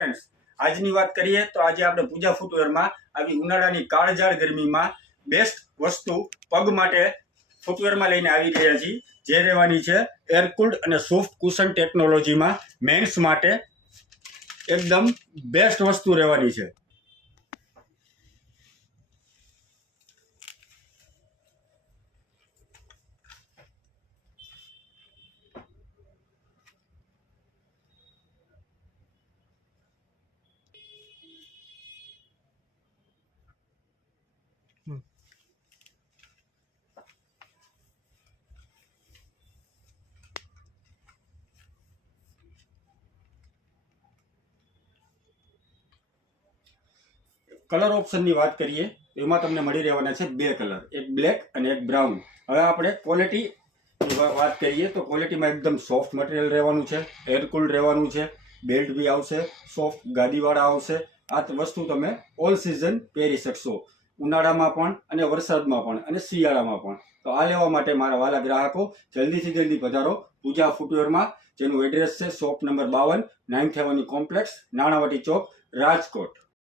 Friends, આજની વાત કરીએ તો આજે આપણે પૂજા ફૂટવેરમાં આવી ઉનાળાની કાળઝાળ ગરમીમાં બેસ્ટ વસ્તુ પગ માટે ફૂટવેરમાં લઈને આવી રહ્યા છીએ, જે રહેવાની છે એરકુલ્ડ અને સોફ્ટ કુશન ટેકનોલોજીમાં મેન્સ માટે એકદમ બેસ્ટ વસ્તુ રહેવાની છે. કલર ઓપ્શનની વાત કરીએ તો એમાં તમને મળી રહેવાના છે બે કલર, એક બ્લેક અને એક બ્રાઉન. હવે આપણે ક્વોલિટીની વાત કરીએ તો ક્વોલિટીમાં એકદમ સોફ્ટ મટીરિયલ રહેવાનું છે, એરકુલ્ડ રહેવાનું છે, બેલ્ટ બી આવશે, સોફ્ટ ગાદીવાળા આવશે. આ વસ્તુ તમે ઓલ સિઝન પહેરી શકશો, ઉનાળામાં પણ અને વરસાદમાં પણ અને શિયાળામાં પણ. તો આ લેવા માટે મારા વાલા ગ્રાહકો જલ્દીથી જલ્દી પધારો પૂજા ફૂટવેરમાં, જેનું એડ્રેસ છે shop number 52, 9th avenue complex, Nanavati Chowk, Rajkot.